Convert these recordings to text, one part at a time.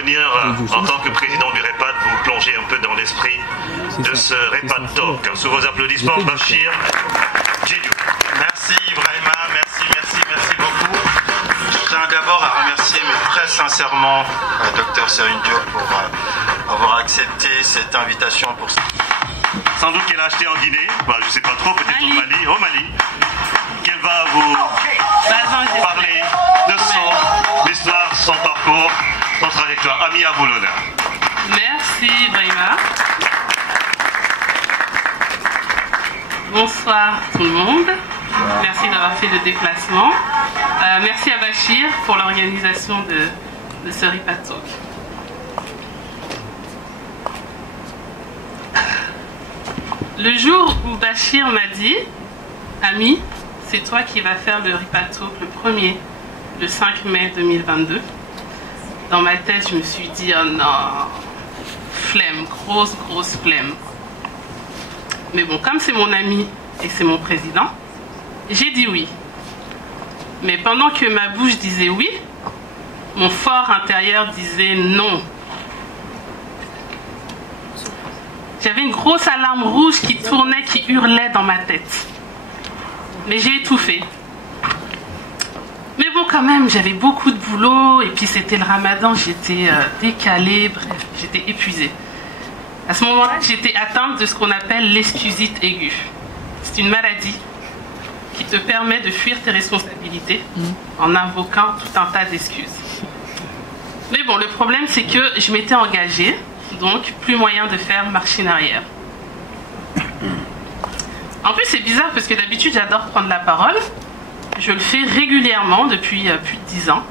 venir, en tant que président du REPAD, vous plonger un peu dans l'esprit de ce REPAD Talk. Sous vos applaudissements, Bachir Djedjou. Merci Ibrahima, merci beaucoup. Je tiens d'abord à remercier très sincèrement Dr Serigne Diop pour avoir accepté cette invitation pour ça. Sans doute qu'elle a acheté en Guinée, je ne sais pas trop, peut-être au Mali. Au Mali. Qu'elle va vous parler de son histoire, son parcours, son trajectoire. Ami, à vous l'honneur. Merci Ibrahima. Bonsoir tout le monde. Merci d'avoir fait le déplacement. Merci à Bachir pour l'organisation de ce REPAD Talk. Le jour où Bachir m'a dit « Ami, c'est toi qui vas faire le REPAD Talk le premier, le 5 mai 2022 », dans ma tête, je me suis dit « Oh non, flemme, grosse flemme ». Mais bon, comme c'est mon ami et c'est mon président, j'ai dit oui. Mais pendant que ma bouche disait oui, mon fort intérieur disait non. J'avais une grosse alarme rouge qui tournait, qui hurlait dans ma tête. Mais j'ai étouffé. Mais bon, quand même, j'avais beaucoup de boulot, et puis c'était le ramadan, j'étais décalée, bref, j'étais épuisée. À ce moment-là, j'étais atteinte de ce qu'on appelle l'excusite aiguë. C'est une maladie qui te permet de fuir tes responsabilités en invoquant tout un tas d'excuses. Mais bon, le problème, c'est que je m'étais engagée, donc plus moyen de faire machine arrière. En plus, c'est bizarre parce que d'habitude, j'adore prendre la parole. Je le fais régulièrement depuis plus de 10 ans.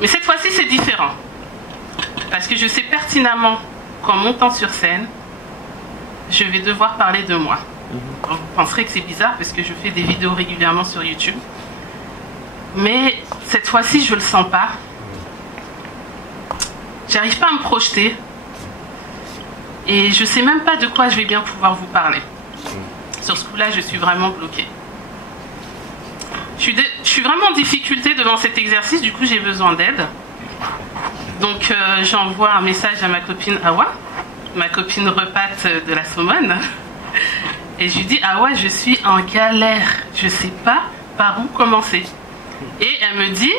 Mais cette fois-ci, c'est différent. Parce que je sais pertinemment qu'en montant sur scène, je vais devoir parler de moi. Alors, vous penserez que c'est bizarre parce que je fais des vidéos régulièrement sur YouTube. Mais cette fois-ci, je ne le sens pas. J'arrive pas à me projeter. Et je ne sais même pas de quoi je vais bien pouvoir vous parler. Sur ce coup-là, je suis vraiment bloquée. Je suis vraiment en difficulté devant cet exercice, du coup j'ai besoin d'aide. Donc j'envoie un message à ma copine Awa, ma copine repate de la Somone. Et je lui dis, Awa, je suis en galère, je ne sais pas par où commencer. Et elle me dit,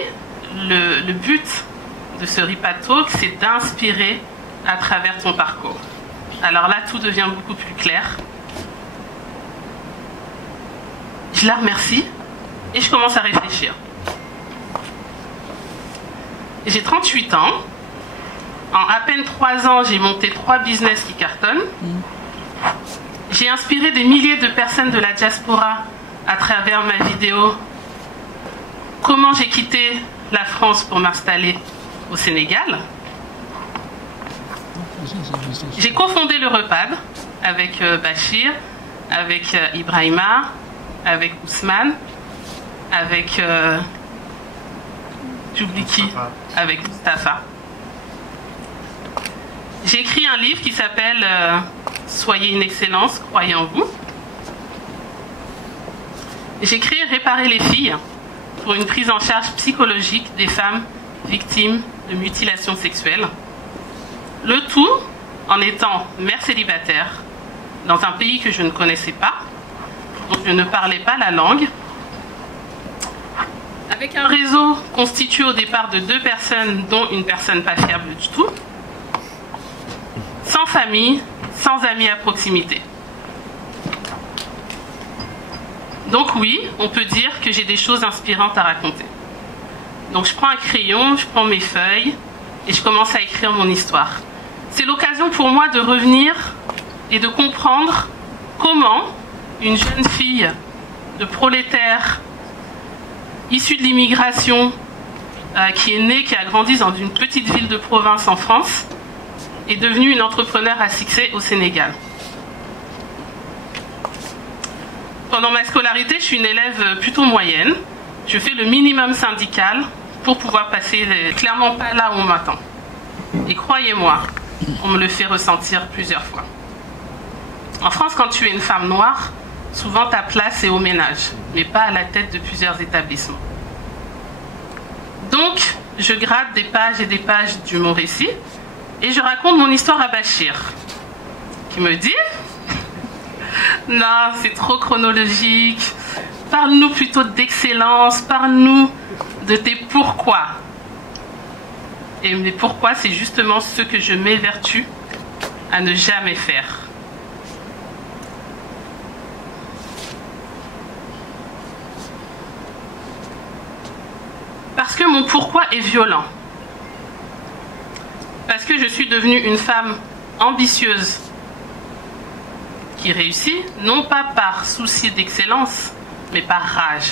le but de ce REPAD Talk, c'est d'inspirer à travers ton parcours. Alors là, tout devient beaucoup plus clair. Je la remercie et je commence à réfléchir. J'ai 38 ans. En à peine 3 ans, j'ai monté 3 business qui cartonnent. J'ai inspiré des milliers de personnes de la diaspora à travers ma vidéo Comment j'ai quitté la France pour m'installer au Sénégal. J'ai cofondé le REPAD avec Bachir, avec Ibrahima, avec Ousmane, avec j'oublie qui, avec Mustafa. J'ai écrit un livre qui s'appelle Soyez une excellence, croyez en vous. J'ai créé Réparer les filles pour une prise en charge psychologique des femmes victimes de mutilations sexuelles. Le tout en étant mère célibataire dans un pays que je ne connaissais pas, dont je ne parlais pas la langue, avec un réseau constitué au départ de 2 personnes, dont une personne pas fiable du tout, sans famille, sans amis à proximité. Donc oui, on peut dire que j'ai des choses inspirantes à raconter. Donc je prends un crayon, je prends mes feuilles et je commence à écrire mon histoire. C'est l'occasion pour moi de revenir et de comprendre comment une jeune fille de prolétaire issue de l'immigration, qui est née, qui a grandi dans une petite ville de province en France, est devenue une entrepreneure à succès au Sénégal. Pendant ma scolarité, je suis une élève plutôt moyenne. Je fais le minimum syndical pour pouvoir passer clairement pas là où on m'attend. Et croyez-moi, on me le fait ressentir plusieurs fois. En France, quand tu es une femme noire, souvent ta place est au ménage, mais pas à la tête de plusieurs établissements. Donc, je gratte des pages et des pages de mon récit et je raconte mon histoire à Bachir, qui me dit « Non, c'est trop chronologique, parle-nous plutôt d'excellence, parle-nous de tes pourquoi. » Et mes pourquoi, c'est justement ce que je m'évertue à ne jamais faire. Parce que mon pourquoi est violent. Parce que je suis devenue une femme ambitieuse qui réussit, non pas par souci d'excellence, mais par rage.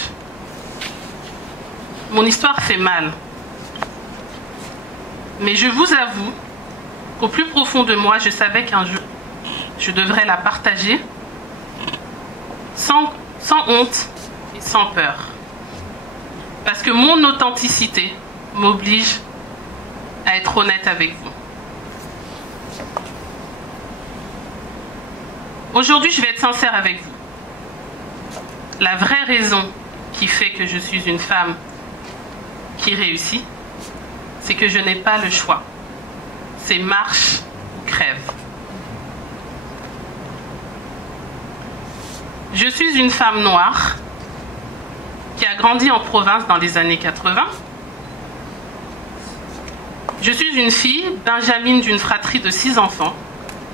Mon histoire fait mal. Mais je vous avoue qu'au plus profond de moi, je savais qu'un jour, je devrais la partager sans honte et sans peur. Parce que mon authenticité m'oblige à être honnête avec vous. Aujourd'hui, je vais être sincère avec vous. La vraie raison qui fait que je suis une femme qui réussit, c'est que je n'ai pas le choix. C'est marche ou crève. Je suis une femme noire qui a grandi en province dans les années 80. Je suis une fille, benjamine d'une fratrie de 6 enfants,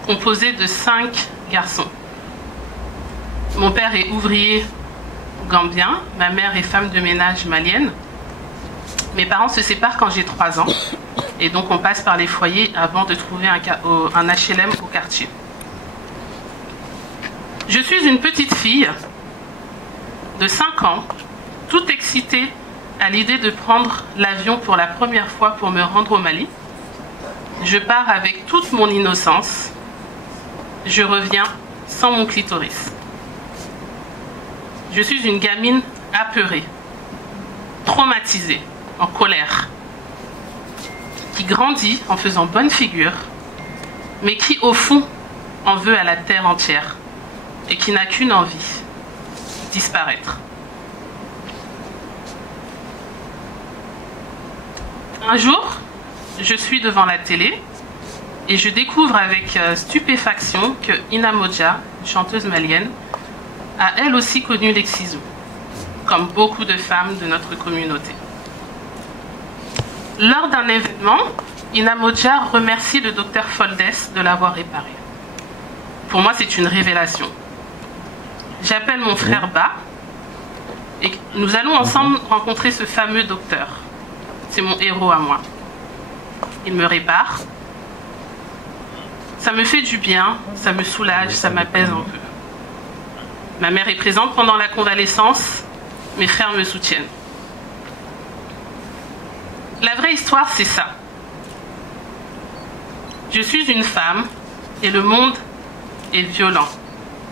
composée de 5 garçons. Mon père est ouvrier gambien, ma mère est femme de ménage malienne. Mes parents se séparent quand j'ai 3 ans, et donc on passe par les foyers avant de trouver un HLM au quartier. Je suis une petite fille de 5 ans, toute excitée à l'idée de prendre l'avion pour la première fois pour me rendre au Mali. Je pars avec toute mon innocence. Je reviens sans mon clitoris. Je suis une gamine apeurée, traumatisée, en colère, qui grandit en faisant bonne figure, mais qui au fond en veut à la terre entière et qui n'a qu'une envie, disparaître. Un jour, je suis devant la télé et je découvre avec stupéfaction que Ina Modja, une chanteuse malienne, a elle aussi connu l'excision, comme beaucoup de femmes de notre communauté. Lors d'un événement, Ina Modja remercie le docteur Foldes de l'avoir réparé. Pour moi, c'est une révélation. J'appelle mon frère Ba et nous allons ensemble rencontrer ce fameux docteur. C'est mon héros à moi. Il me répare. Ça me fait du bien, ça me soulage, ça m'apaise un peu. Ma mère est présente pendant la convalescence, mes frères me soutiennent. La vraie histoire, c'est ça. Je suis une femme et le monde est violent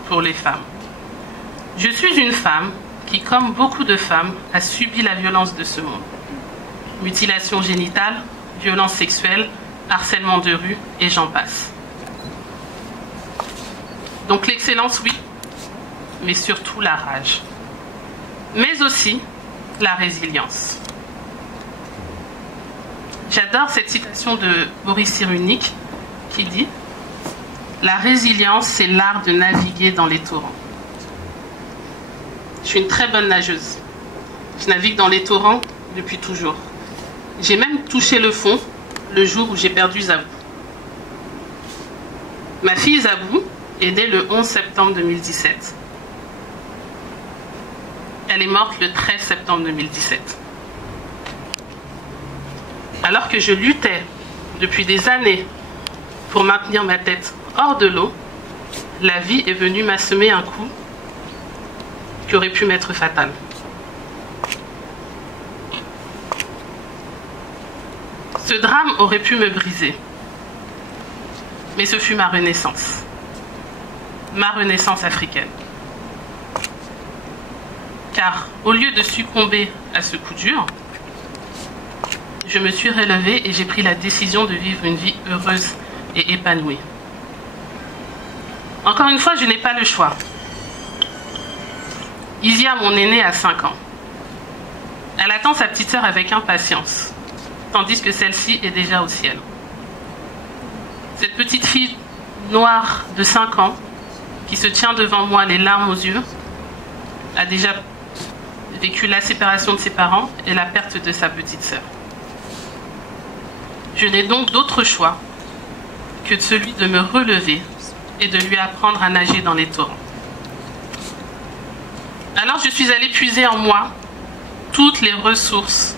pour les femmes. Je suis une femme qui, comme beaucoup de femmes, a subi la violence de ce monde. Mutilation génitale, violence sexuelle, harcèlement de rue et j'en passe. Donc l'excellence, oui, mais surtout la rage. Mais aussi la résilience. J'adore cette citation de Boris Cyrulnik qui dit « La résilience, c'est l'art de naviguer dans les torrents. » Je suis une très bonne nageuse. Je navigue dans les torrents depuis toujours. J'ai même touché le fond le jour où j'ai perdu Zabou. Ma fille Zabou est née le 11 septembre 2017. Elle est morte le 13 septembre 2017. Alors que je luttais depuis des années pour maintenir ma tête hors de l'eau, la vie est venue m'assommer un coup qui aurait pu m'être fatal. Ce drame aurait pu me briser. Mais ce fut ma renaissance africaine. Car au lieu de succomber à ce coup dur, je me suis relevée et j'ai pris la décision de vivre une vie heureuse et épanouie. Encore une fois, je n'ai pas le choix. Isia, mon aînée, a 5 ans. Elle attend sa petite sœur avec impatience. tandis que celle-ci est déjà au ciel. Cette petite fille noire de 5 ans, qui se tient devant moi les larmes aux yeux, a déjà vécu la séparation de ses parents et la perte de sa petite sœur. Je n'ai donc d'autre choix que celui de me relever et de lui apprendre à nager dans les torrents. Alors je suis allée puiser en moi toutes les ressources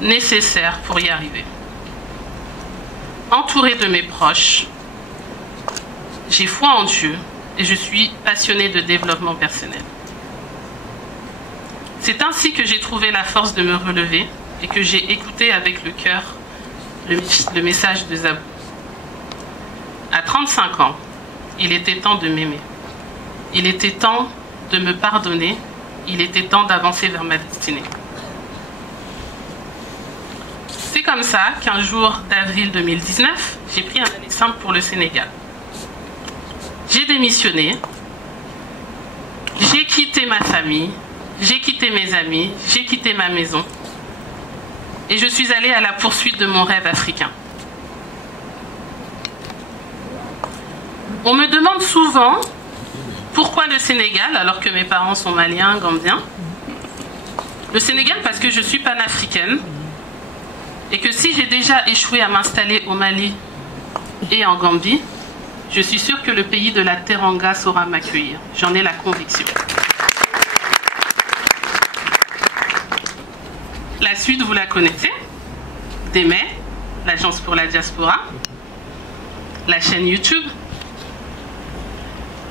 nécessaires pour y arriver. Entourée de mes proches, j'ai foi en Dieu et je suis passionnée de développement personnel. C'est ainsi que j'ai trouvé la force de me relever et que j'ai écouté avec le cœur le message de Zabou. À 35 ans, il était temps de m'aimer. Il était temps de me pardonner. Il était temps d'avancer vers ma destinée. C'est comme ça qu'un jour d'avril 2019, j'ai pris un aller simple pour le Sénégal. J'ai démissionné. J'ai quitté ma famille. J'ai quitté mes amis. J'ai quitté ma maison. Et je suis allée à la poursuite de mon rêve africain. On me demande souvent pourquoi le Sénégal, alors que mes parents sont maliens, gambiens. Le Sénégal parce que je suis panafricaine et que si j'ai déjà échoué à m'installer au Mali et en Gambie, je suis sûre que le pays de la Teranga saura m'accueillir. J'en ai la conviction. La suite, vous la connaissez. Démé, l'Agence pour la diaspora, la chaîne YouTube,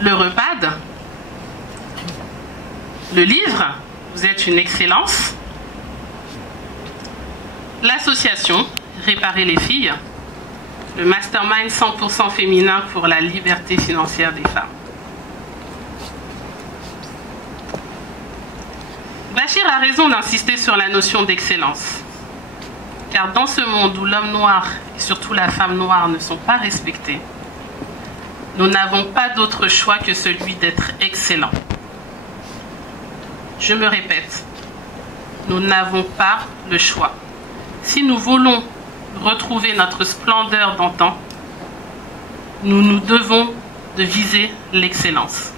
le REPAD, le livre, vous êtes une excellence, l'association Réparer les filles, le mastermind 100% féminin pour la liberté financière des femmes. Bachir a raison d'insister sur la notion d'excellence. Car dans ce monde où l'homme noir et surtout la femme noire ne sont pas respectés, nous n'avons pas d'autre choix que celui d'être excellent. Je me répète, nous n'avons pas le choix. Si nous voulons retrouver notre splendeur d'antan, nous nous devons de viser l'excellence.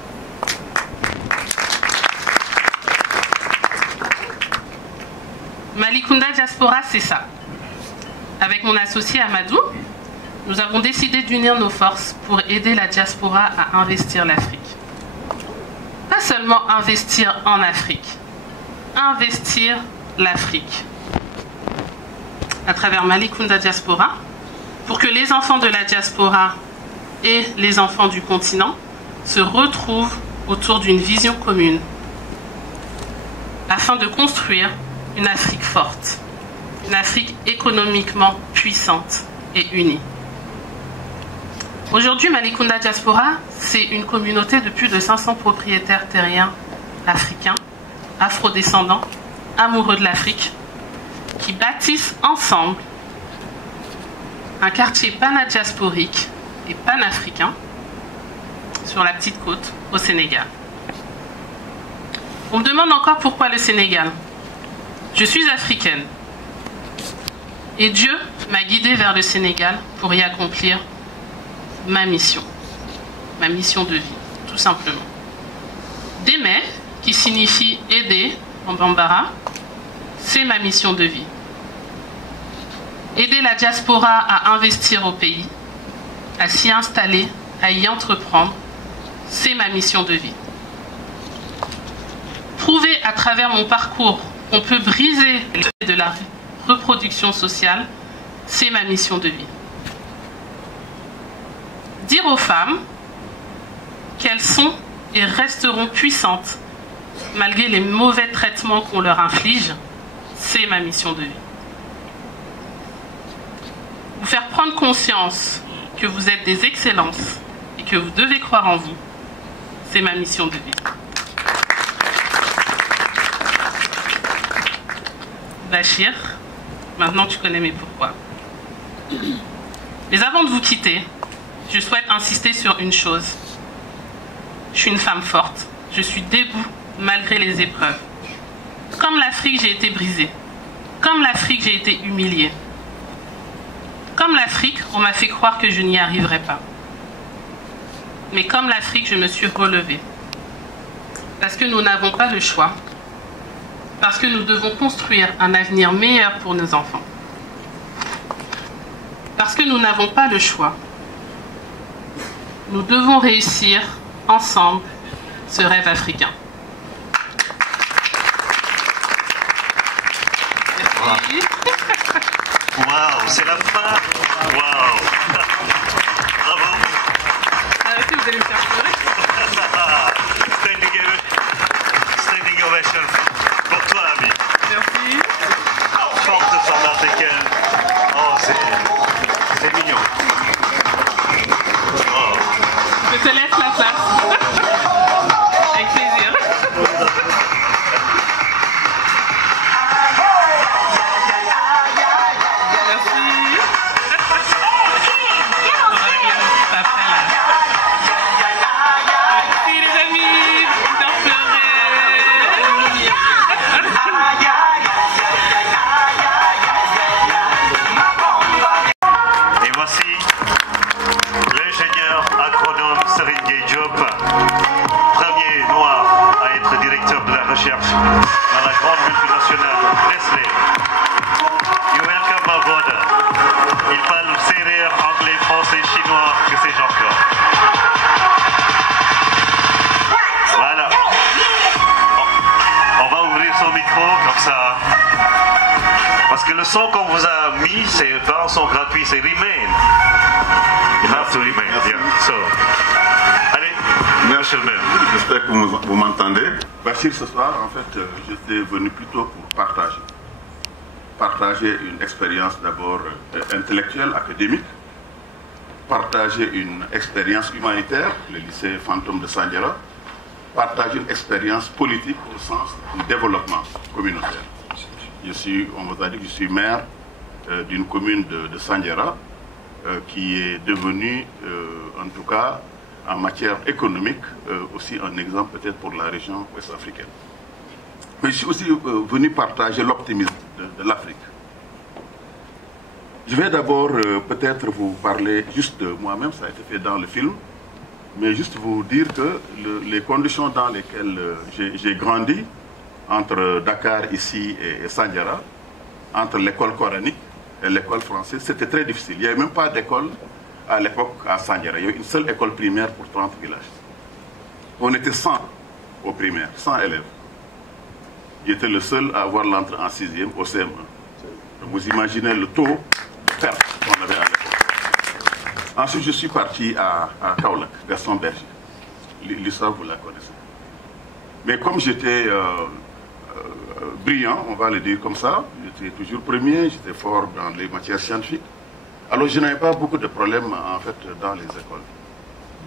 Malicounda Diaspora, c'est ça. Avec mon associé Amadou, nous avons décidé d'unir nos forces pour aider la diaspora à investir l'Afrique. Pas seulement investir en Afrique, investir l'Afrique. À travers Malicounda Diaspora, pour que les enfants de la diaspora et les enfants du continent se retrouvent autour d'une vision commune, afin de construire une Afrique forte, une Afrique économiquement puissante et unie. Aujourd'hui, Malicounda Diaspora, c'est une communauté de plus de 500 propriétaires terriens africains, afrodescendants, amoureux de l'Afrique, qui bâtissent ensemble un quartier panadiasporique et panafricain sur la petite côte au Sénégal. On me demande encore pourquoi le Sénégal. Je suis africaine et Dieu m'a guidée vers le Sénégal pour y accomplir ma mission de vie, tout simplement. Démé, qui signifie aider en bambara, c'est ma mission de vie. Aider la diaspora à investir au pays, à s'y installer, à y entreprendre, c'est ma mission de vie. Prouver à travers mon parcours qu'on peut briser de la reproduction sociale, c'est ma mission de vie. Dire aux femmes qu'elles sont et resteront puissantes malgré les mauvais traitements qu'on leur inflige, c'est ma mission de vie. Vous faire prendre conscience que vous êtes des excellences et que vous devez croire en vous, c'est ma mission de vie. Bachir, maintenant tu connais mes pourquoi. Mais avant de vous quitter, je souhaite insister sur une chose. Je suis une femme forte. Je suis debout malgré les épreuves. Comme l'Afrique, j'ai été brisée. Comme l'Afrique, j'ai été humiliée. Comme l'Afrique, on m'a fait croire que je n'y arriverais pas. Mais comme l'Afrique, je me suis relevée. Parce que nous n'avons pas le choix. Parce que nous devons construire un avenir meilleur pour nos enfants. Parce que nous n'avons pas le choix. Nous devons réussir ensemble ce rêve africain. Merci. Waouh, c'est la fin. Waouh. Bravo. Arrêtez, vous allez me faire pleurer. Standing ovation pour toi, ami. Merci. Forte femme africaine. Oh, c'est mignon. Oh. Je te laisse la place. Avec plaisir. Dans la grande multinationale Nestlé. You welcome my brother. Il parle sérère, anglais, français, chinois, que sais-je encore. Voilà. On va ouvrir son micro comme ça. Parce que le son qu'on vous a mis, c'est pas un son gratuit, c'est Remain. You have to remain. Yeah. So. Allez, merci le maire. J'espère que vous m'entendez. Bachir, ce soir, en fait, j'étais venu plutôt pour partager. Partager une expérience d'abord intellectuelle, académique. Partager une expérience humanitaire, le lycée Fantôme de Sandiara. Partager une expérience politique au sens du développement communautaire. On vous a dit que je suis maire d'une commune de Sandiara qui est devenue, en tout cas, en matière économique, aussi un exemple peut-être pour la région ouest-africaine. Mais je suis aussi venu partager l'optimisme de l'Afrique. Je vais d'abord peut-être vous parler juste de moi-même, ça a été fait dans le film, mais juste vous dire que les conditions dans lesquelles j'ai grandi, entre Dakar ici et Sandiara, entre l'école coranique et l'école française, c'était très difficile. Il n'y avait même pas d'école à l'époque à Sandiara. Il y avait une seule école primaire pour 30 villages. On était 100 au primaire, 100 élèves. J'étais le seul à avoir l'entrée en 6e au CM1. Donc vous imaginez le taux de perte qu'on avait à l'époque. Ensuite, je suis parti à Kaolack, Gaston Berger. L'histoire, vous la connaissez. Mais comme j'étais brillant, on va le dire comme ça, j'étais toujours premier, j'étais fort dans les matières scientifiques. Alors je n'avais pas beaucoup de problèmes en fait dans les écoles.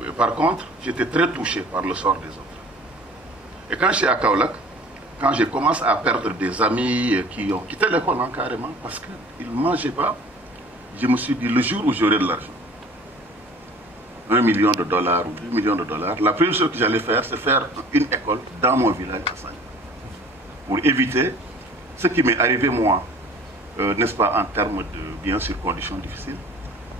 Mais par contre, j'étais très touché par le sort des autres. Et quand j'étais à Kaolack, quand j'ai commencé à perdre des amis qui ont quitté l'école carrément parce qu'ils ne mangeaient pas, je me suis dit le jour où j'aurai de l'argent, $1 million ou $2 millions, la première chose que j'allais faire, c'est faire une école dans mon village à Sandiara. Pour éviter ce qui m'est arrivé moi, n'est-ce pas, en termes de, bien sûr, conditions difficiles,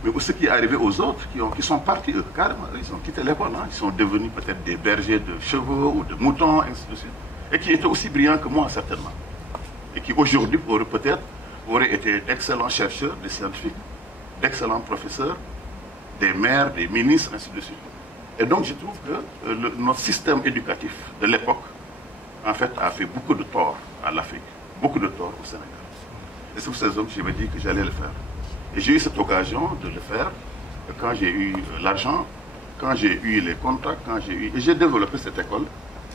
mais aussi ce qui est arrivé aux autres qui sont partis, eux, carrément, ils ont quitté l'école, ils sont devenus peut-être des bergers de chevaux ou de moutons, ainsi de suite, et qui étaient aussi brillants que moi, certainement, et qui aujourd'hui, peut-être, auraient été d'excellents chercheurs, des scientifiques, d'excellents professeurs, des maires, des ministres, ainsi de suite. Et donc, je trouve que notre système éducatif de l'époque, en fait, a fait beaucoup de tort à l'Afrique, beaucoup de tort au Sénégal. Et c'est pour ces hommes que je me dis que j'allais le faire. Et j'ai eu cette occasion de le faire quand j'ai eu l'argent, quand j'ai eu les contacts, et j'ai développé cette école.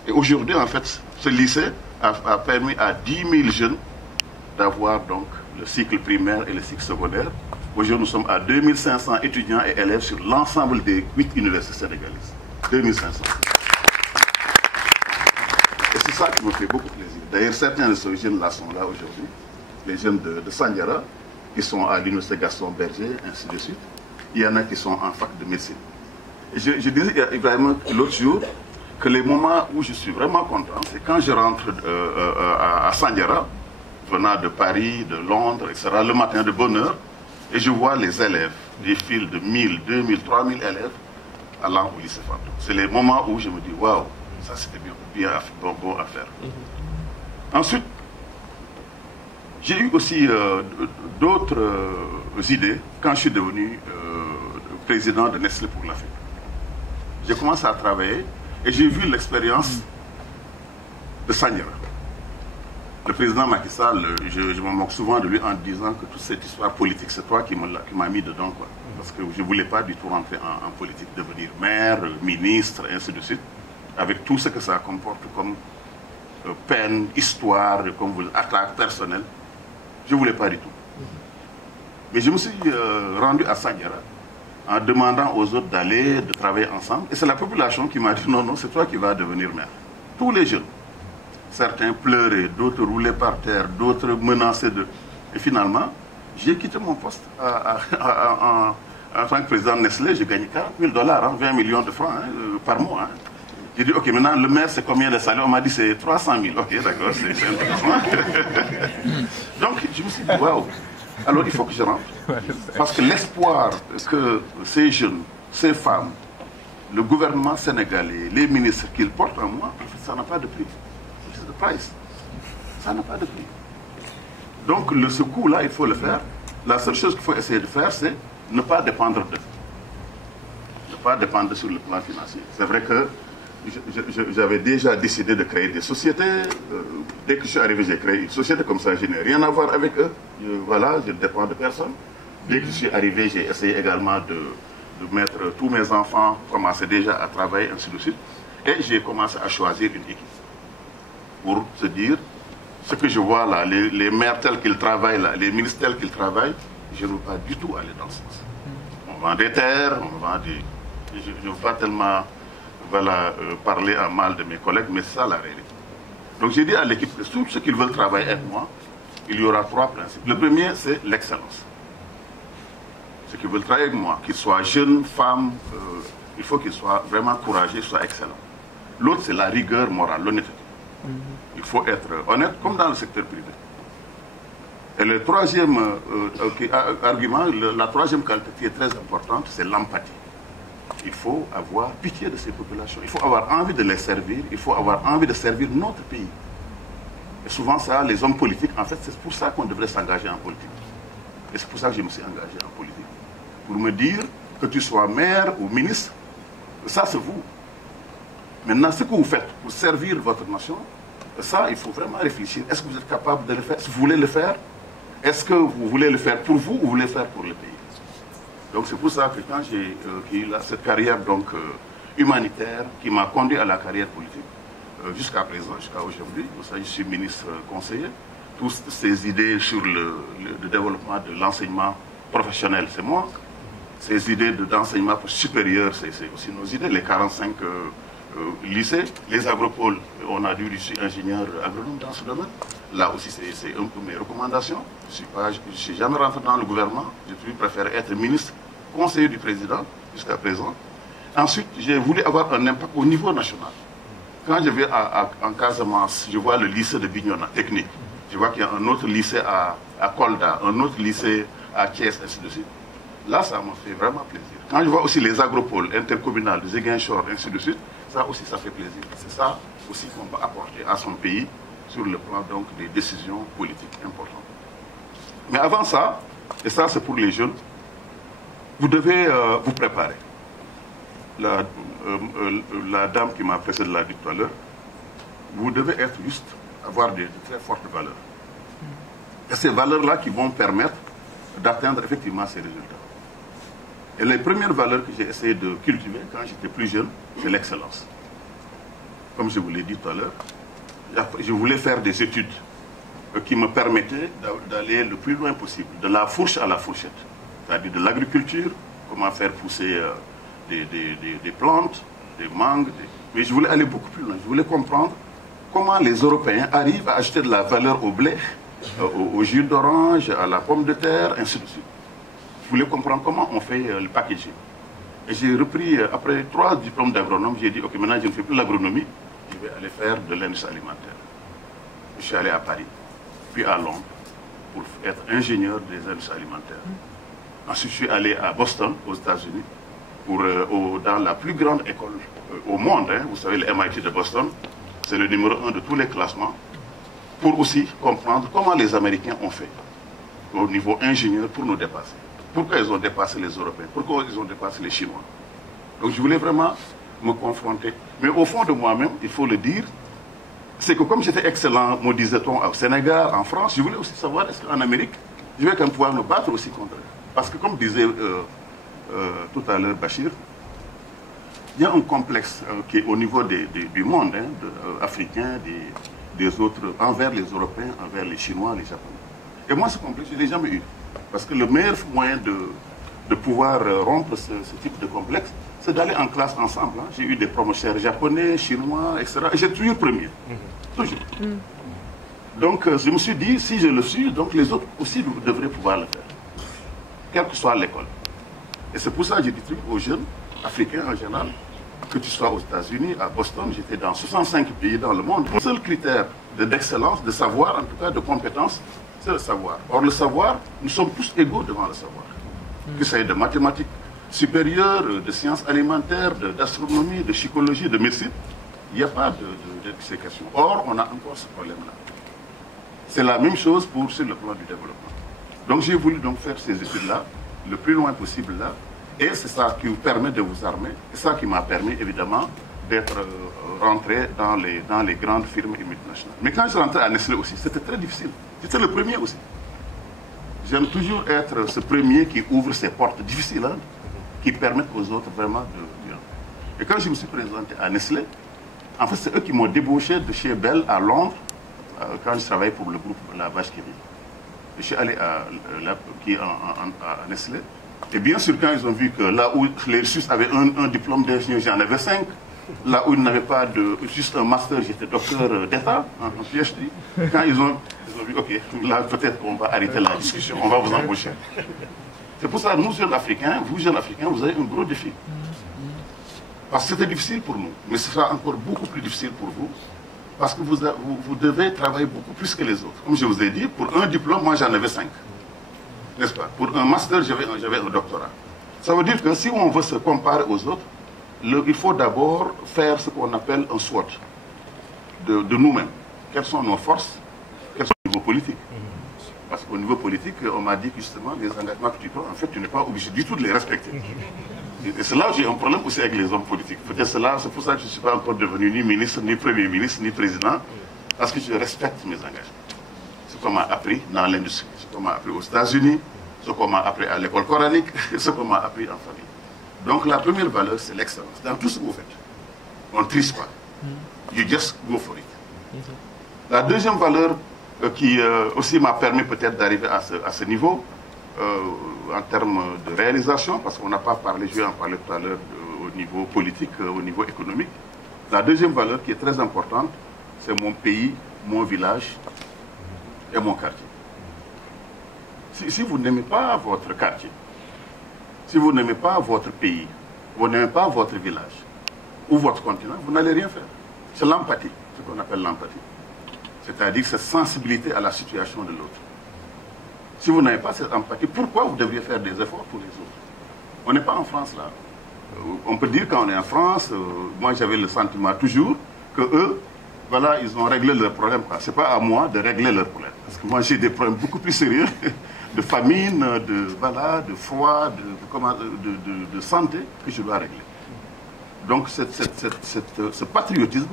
Et aujourd'hui, en fait, ce lycée a permis à 10 000 jeunes d'avoir donc le cycle primaire et le cycle secondaire. Aujourd'hui, nous sommes à 2500 étudiants et élèves sur l'ensemble des 8 universités sénégalaises. 2500. Et c'est ça qui me fait beaucoup plaisir. D'ailleurs, certains de ces jeunes-là sont là aujourd'hui. Les jeunes de Sandiara, qui sont à l'université Gaston Berger, ainsi de suite. Il y en a qui sont en fac de médecine. Et je disais Ibrahim l'autre jour que les moments où je suis vraiment content, c'est quand je rentre à Sandiara, venant de Paris, de Londres, etc., le matin de bonne heure, et je vois les élèves, des files de 1000, 2000, 3000 élèves allant au lycée Fantôme. C'est les moments où je me dis, waouh, ça c'était bon à faire. Ensuite, j'ai eu aussi d'autres idées quand je suis devenu président de Nestlé pour l'Afrique. J'ai commencé à travailler et j'ai vu l'expérience de Sandiara. Le président Macky Sall, je me moque souvent de lui en disant que toute cette histoire politique, c'est toi qui m'as mis dedans, quoi. Parce que je ne voulais pas du tout rentrer en politique, devenir maire, ministre, et ainsi de suite, avec tout ce que ça comporte comme peine, histoire, comme attaque personnelle. Je ne voulais pas du tout. Mais je me suis rendu à Sandiara en demandant aux autres d'aller, de travailler ensemble. Et c'est la population qui m'a dit non, non, c'est toi qui vas devenir maire. Tous les jeunes. Certains pleuraient, d'autres roulaient par terre, d'autres menaçaient de... Et finalement, j'ai quitté mon poste en tant que président de Nestlé. J'ai gagné $40 000, 20 millions de francs par mois. J'ai dit, ok, maintenant le maire c'est combien de salaire? On m'a dit c'est 300 000. Ok, d'accord, c'est intéressant. Donc je me suis dit, waouh, alors il faut que je rentre. Parce que l'espoir que ces jeunes, ces femmes, le gouvernement sénégalais, les ministres qu'ils portent en moi, ça n'a pas de prix. C'est le price. Ça n'a pas de prix. Donc ce coup-là, il faut le faire. La seule chose qu'il faut essayer de faire, c'est ne pas dépendre d'eux. Ne pas dépendre sur le plan financier. C'est vrai que j'avais déjà décidé de créer des sociétés. Dès que je suis arrivé, j'ai créé une société comme ça. Je n'ai rien à voir avec eux. Voilà, je ne dépends de personne. Dès que je suis arrivé, j'ai essayé également de mettre tous mes enfants, commencer déjà à travailler, ainsi de suite. Et j'ai commencé à choisir une équipe. Pour se dire, ce que je vois là, les maires tels qu'ils travaillent là, les ministres tels qu'ils travaillent, je ne veux pas du tout aller dans ce sens. On vend des terres, on vend des... Je ne veux pas tellement parler en mal de mes collègues, mais c'est ça la réalité. Donc j'ai dit à l'équipe que tous ceux qui veulent travailler avec moi, il y aura 3 principes. Le premier, c'est l'excellence. Ceux qui veulent travailler avec moi, qu'ils soient jeunes, femmes, il faut qu'ils soient vraiment courageux, soient excellents. L'autre, c'est la rigueur morale, l'honnêteté. Il faut être honnête, comme dans le secteur privé. Et le troisième argument, la troisième qualité qui est très importante, c'est l'empathie. Il faut avoir pitié de ces populations. Il faut avoir envie de les servir. Il faut avoir envie de servir notre pays. Et souvent, ça, les hommes politiques, en fait, c'est pour ça qu'on devrait s'engager en politique. Et c'est pour ça que je me suis engagé en politique. Pour me dire que tu sois maire ou ministre, ça, c'est vous. Maintenant, ce que vous faites pour servir votre nation, ça, il faut vraiment réfléchir. Est-ce que vous êtes capable de le faire? Est-ce que vous voulez le faire? Est-ce que vous voulez le faire pour vous ou vous voulez le faire pour le pays? Donc c'est pour ça que quand j'ai eu cette carrière donc, humanitaire qui m'a conduit à la carrière politique, jusqu'à présent, jusqu'à aujourd'hui, je suis ministre conseiller, toutes ces idées sur le développement de l'enseignement professionnel, c'est moi. Ces idées d'enseignement supérieur, c'est aussi nos idées, les 45 lycées, les agropoles, on a dit que je suis ingénieur agronome dans ce domaine. Là aussi, c'est un peu mes recommandations. Je ne suis jamais rentré dans le gouvernement. Je préfère être ministre, conseiller du président jusqu'à présent. Ensuite, j'ai voulu avoir un impact au niveau national. Quand je vais en Casamance, je vois le lycée de Bignona, technique. Je vois qu'il y a un autre lycée à Kolda, un autre lycée à Thiès, ainsi de suite. Là, ça m'a fait vraiment plaisir. Quand je vois aussi les agropoles intercommunales, de Ziguinchor, ainsi de suite, ça aussi, ça fait plaisir. C'est ça aussi qu'on va apporter à son pays sur le plan donc des décisions politiques importantes. Mais avant ça, et ça c'est pour les jeunes, vous devez vous préparer. La dame qui m'a précédé l'a dit tout à l'heure, vous devez être juste, avoir de très fortes valeurs. Et ces valeurs-là qui vont permettre d'atteindre effectivement ces résultats. Et les premières valeurs que j'ai essayé de cultiver quand j'étais plus jeune, c'est l'excellence. Comme je vous l'ai dit tout à l'heure, je voulais faire des études qui me permettaient d'aller le plus loin possible, de la fourche à la fourchette. C'est-à-dire de l'agriculture, comment faire pousser des plantes, des mangues. Mais je voulais aller beaucoup plus loin. Je voulais comprendre comment les Européens arrivent à ajouter de la valeur au blé, au jus d'orange, à la pomme de terre, ainsi de suite. Je voulais comprendre comment on fait le packaging. Et j'ai repris, après 3 diplômes d'agronome, j'ai dit, ok, maintenant je ne fais plus l'agronomie, je vais aller faire de l'industrie alimentaire. Je suis allé à Paris. puis à Londres, pour être ingénieur des industries alimentaires. Ensuite, je suis allé à Boston, aux États-Unis, dans la plus grande école au monde. Hein, vous savez, le MIT de Boston, c'est le numéro 1 de tous les classements, pour aussi comprendre comment les Américains ont fait au niveau ingénieur pour nous dépasser. Pourquoi ils ont dépassé les Européens? Pourquoi ils ont dépassé les Chinois? Donc je voulais vraiment me confronter. Mais au fond de moi-même, il faut le dire, c'est que comme j'étais excellent, me disait-on, au Sénégal, en France, je voulais aussi savoir, est-ce qu'en Amérique, je vais quand même pouvoir me battre aussi contre eux. Parce que comme disait tout à l'heure Bachir, il y a un complexe qui est au niveau du monde, hein, africain, des autres, envers les Européens, envers les Chinois, les Japonais. Et moi, ce complexe, je ne l'ai jamais eu. Parce que le meilleur moyen de pouvoir rompre ce type de complexe, c'est d'aller en classe ensemble. Hein. J'ai eu des promotionnaires japonais, chinois, etc. Et j'ai toujours premier. Toujours. Donc, je me suis dit, si je le suis, donc les autres aussi devraient pouvoir le faire. Quelle que soit l'école. Et c'est pour ça que j'ai dit aux jeunes, africains en général, que tu sois aux États-Unis, à Boston, j'étais dans 65 pays dans le monde. Le seul critère d'excellence, de savoir, en tout cas de compétence, c'est le savoir. Or, le savoir, nous sommes tous égaux devant le savoir. Que ça ait de mathématiques supérieures, de sciences alimentaires, d'astronomie, de psychologie, de médecine, il n'y a pas de ces questions. Or, on a encore ce problème-là. C'est la même chose sur le plan du développement. Donc, j'ai voulu donc faire ces études-là, le plus loin possible là, et c'est ça qui vous permet de vous armer, c'est ça qui m'a permis évidemment d'être rentré dans les grandes firmes et multinationales. Mais quand je suis rentré à Nestlé aussi, c'était très difficile. J'étais le premier aussi. J'aime toujours être ce premier qui ouvre ces portes difficiles, hein, qui permettent aux autres vraiment de... Et quand je me suis présenté à Nestlé, en fait, c'est eux qui m'ont débauché de chez Bell à Londres, quand je travaillais pour le groupe La Vache qui rit. Je suis allé à Nestlé. Et bien sûr, quand ils ont vu que là où les Suisses avaient un diplôme d'ingénieur, j'en avais 5. Là où ils n'avaient pas juste un master, j'étais docteur d'État, en PhD. Quand ils ont vu, ok, là peut-être on va arrêter la discussion, on va vous embaucher. C'est pour ça que nous, jeunes Africains, vous avez un gros défi. Parce que c'était difficile pour nous, mais ce sera encore beaucoup plus difficile pour vous. Parce que vous devez travailler beaucoup plus que les autres. Comme je vous ai dit, pour un diplôme, moi j'en avais 5. N'est-ce pas? Pour un master, j'avais un doctorat. Ça veut dire que si on veut se comparer aux autres, il faut d'abord faire ce qu'on appelle un SWOT de nous-mêmes. Quelles sont nos forces? Quels sont au niveau politique? Parce qu'au niveau politique, on m'a dit que justement, les engagements que tu prends, en fait, tu n'es pas obligé du tout de les respecter. Et c'est là où j'ai un problème aussi avec les hommes politiques. Peut-être c'est pour ça que je ne suis pas encore devenu ni ministre, ni premier ministre, ni président, parce que je respecte mes engagements. Ce qu'on m'a appris dans l'industrie, ce qu'on m'a appris aux États-Unis, ce qu'on m'a appris à l'école coranique, ce qu'on m'a appris en famille. Donc la première valeur, c'est l'excellence. Dans tout ce que vous faites, on ne triche pas. You just go for it. La deuxième valeur qui aussi m'a permis peut-être d'arriver à ce niveau, en termes de réalisation, parce qu'on n'a pas parlé, je vais en parler tout à l'heure au niveau politique, au niveau économique. La deuxième valeur qui est très importante, c'est mon pays, mon village et mon quartier. Si vous n'aimez pas votre quartier, si vous n'aimez pas votre pays, vous n'aimez pas votre village ou votre continent, vous n'allez rien faire. C'est l'empathie, ce qu'on appelle l'empathie. C'est-à-dire cette sensibilité à la situation de l'autre. Si vous n'avez pas cette empathie, pourquoi vous devriez faire des efforts pour les autres? On n'est pas en France là. On peut dire quand on est en France, moi j'avais le sentiment toujours que eux, voilà, ils ont réglé leurs problèmes. Ce n'est pas à moi de régler leurs problèmes. Parce que moi j'ai des problèmes beaucoup plus sérieux, de famine, de froid, de santé que je dois régler. Donc ce patriotisme,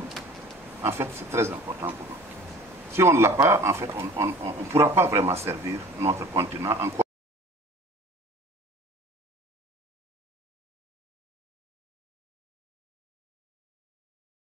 en fait, c'est très important pour nous. Si on ne l'a pas, en fait, on ne pourra pas vraiment servir notre continent encore.